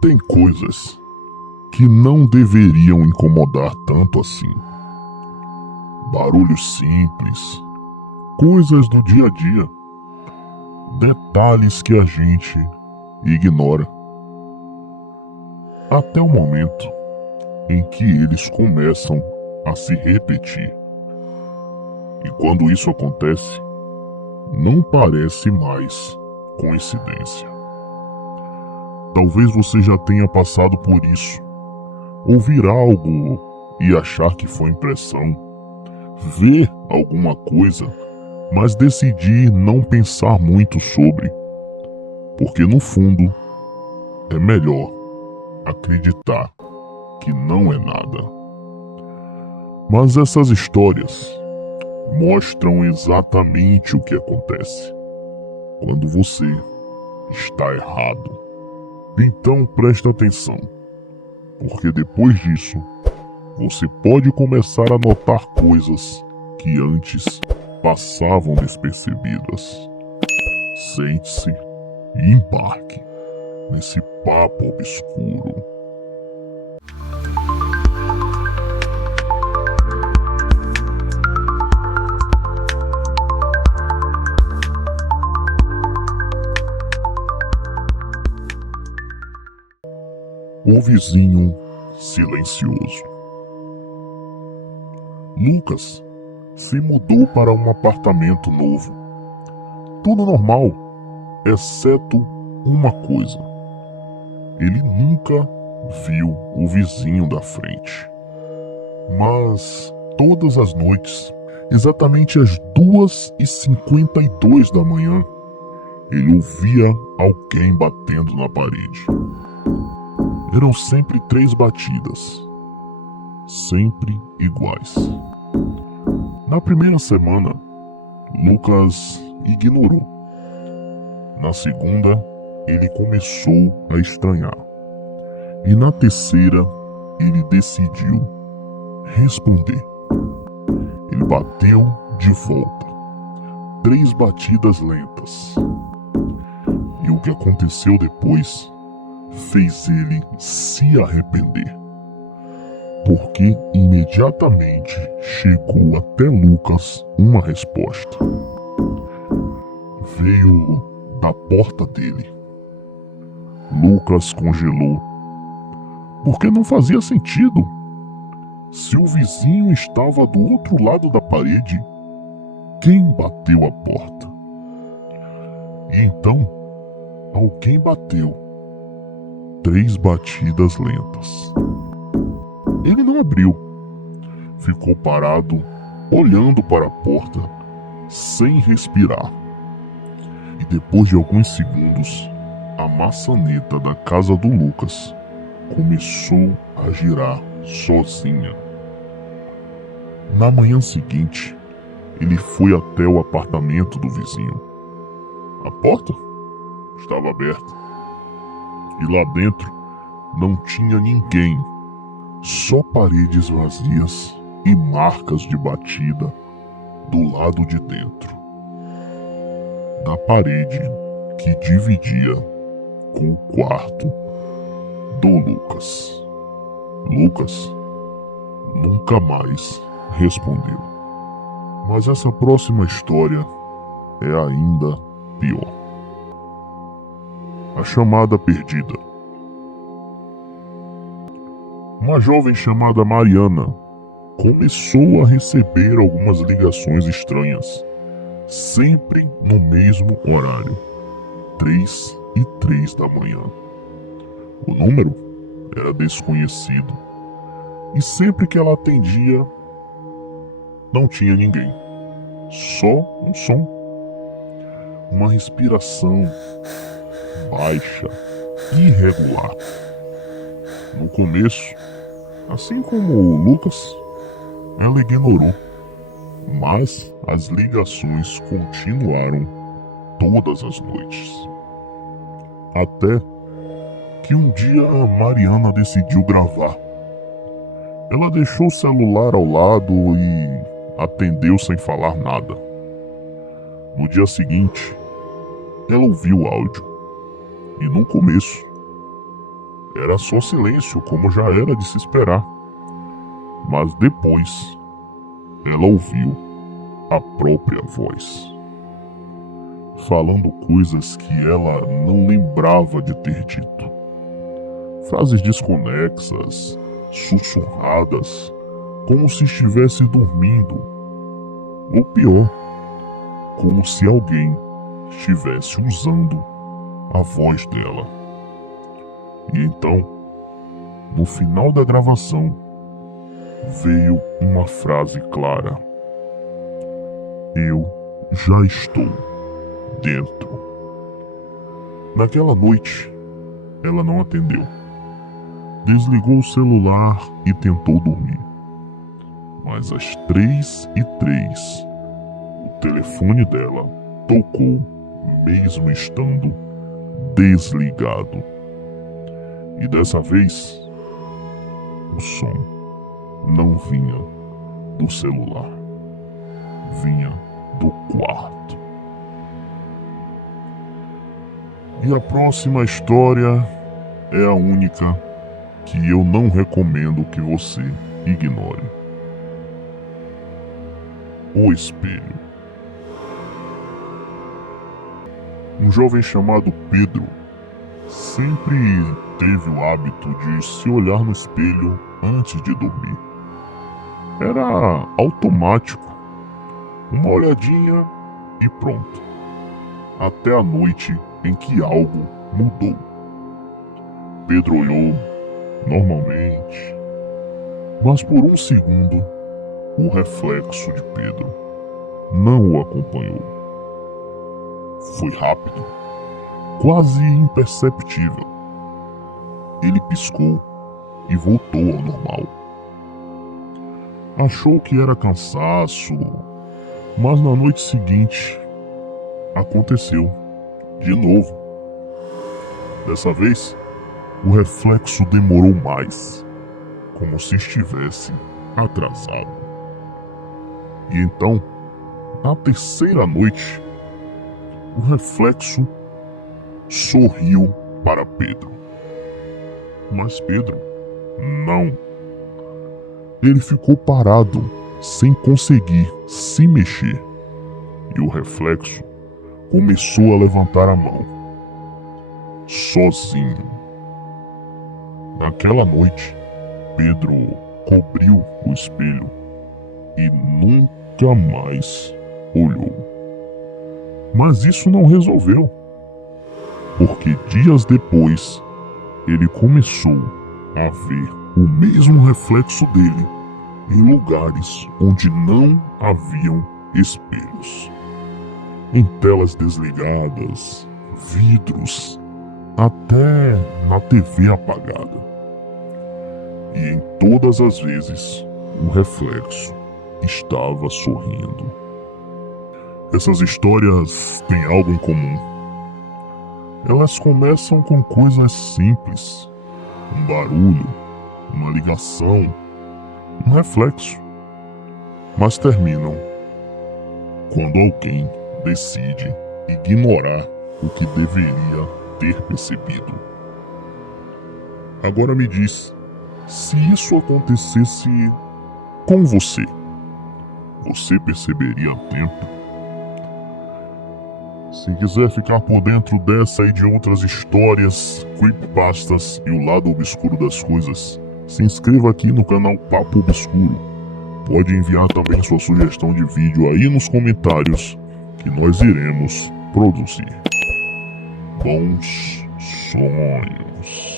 Tem coisas que não deveriam incomodar tanto assim. Barulhos simples, coisas do dia a dia, detalhes que a gente ignora. Até o momento em que eles começam a se repetir. E quando isso acontece, não parece mais coincidência. Talvez você já tenha passado por isso. Ouvir algo e achar que foi impressão. Ver alguma coisa, mas decidir não pensar muito sobre. Porque no fundo, é melhor acreditar que não é nada. Mas essas histórias mostram exatamente o que acontece quando você está errado. Então presta atenção, porque depois disso, você pode começar a notar coisas que antes passavam despercebidas. Sente-se e embarque nesse papo obscuro. O vizinho silencioso. Lucas se mudou para um apartamento novo. Tudo normal, exceto uma coisa. Ele nunca viu o vizinho da frente. Mas todas as noites, exatamente às 2h52 da manhã, ele ouvia alguém batendo na parede. Eram sempre 3 batidas, sempre iguais. Na primeira semana, Lucas ignorou. Na segunda, ele começou a estranhar. E na terceira, ele decidiu responder. Ele bateu de volta. 3 batidas lentas. E o que aconteceu depois fez ele se arrepender. Porque imediatamente chegou até Lucas uma resposta. Veio da porta dele. Lucas congelou. Porque não fazia sentido. Se o vizinho estava do outro lado da parede, quem bateu a porta? E então, alguém bateu. 3 batidas lentas. Ele não abriu. Ficou parado, olhando para a porta, sem respirar. E depois de alguns segundos, a maçaneta da casa do Lucas começou a girar sozinha. Na manhã seguinte, ele foi até o apartamento do vizinho. A porta estava aberta. E lá dentro não tinha ninguém, só paredes vazias e marcas de batida do lado de dentro da parede que dividia com o quarto do Lucas. Lucas nunca mais respondeu. Mas essa próxima história é ainda pior. A chamada perdida. Uma jovem chamada Mariana começou a receber algumas ligações estranhas, sempre no mesmo horário, 3h03 da manhã. O número era desconhecido e sempre que ela atendia, não tinha ninguém, só um som, uma respiração baixa, irregular. No começo, assim como o Lucas, ela ignorou, mas as ligações continuaram todas as noites. Até que um dia a Mariana decidiu gravar. Ela deixou o celular ao lado e atendeu sem falar nada. No dia seguinte, ela ouviu o áudio. E no começo, Era só silêncio, como já era de se esperar. Mas depois, ela ouviu a própria voz, falando coisas que ela não lembrava de ter dito. Frases desconexas, sussurradas, como se estivesse dormindo. Ou pior, como se alguém estivesse usando a voz dela. E então, no final da gravação, veio uma frase clara: eu já estou dentro. Naquela noite, ela não atendeu. Desligou o celular e tentou dormir. Mas às 3h03, o telefone dela tocou, mesmo estando desligado. E dessa vez, o som não vinha do celular, vinha do quarto. E a próxima história é a única que eu não recomendo que você ignore. O espelho. Um jovem chamado Pedro sempre teve o hábito de se olhar no espelho antes de dormir. Era automático. Uma olhadinha e pronto. Até a noite em que algo mudou. Pedro olhou normalmente, mas por um segundo, o reflexo de Pedro não o acompanhou. Foi rápido, quase imperceptível. Ele piscou e voltou ao normal. Achou que era cansaço, mas na noite seguinte aconteceu de novo. Dessa vez, o reflexo demorou mais, como se estivesse atrasado. E então, na terceira noite, o reflexo sorriu para Pedro. Mas Pedro, não. Ele ficou parado, sem conseguir se mexer. E o reflexo começou a levantar a mão. Sozinho. Naquela noite, Pedro cobriu o espelho e nunca mais olhou. Mas isso não resolveu, porque dias depois ele começou a ver o mesmo reflexo dele em lugares onde não haviam espelhos. Em telas desligadas, vidros, até na TV apagada. E em todas as vezes, o reflexo estava sorrindo. Essas histórias têm algo em comum. Elas começam com coisas simples, um barulho, uma ligação, um reflexo, mas terminam quando alguém decide ignorar o que deveria ter percebido. Agora me diz, se isso acontecesse com você, você perceberia a tempo? Se quiser ficar por dentro dessa e de outras histórias, creepypastas e o lado obscuro das coisas, se inscreva aqui no canal Papo Obscuro. Pode enviar também sua sugestão de vídeo aí nos comentários, que nós iremos produzir. Bons sonhos.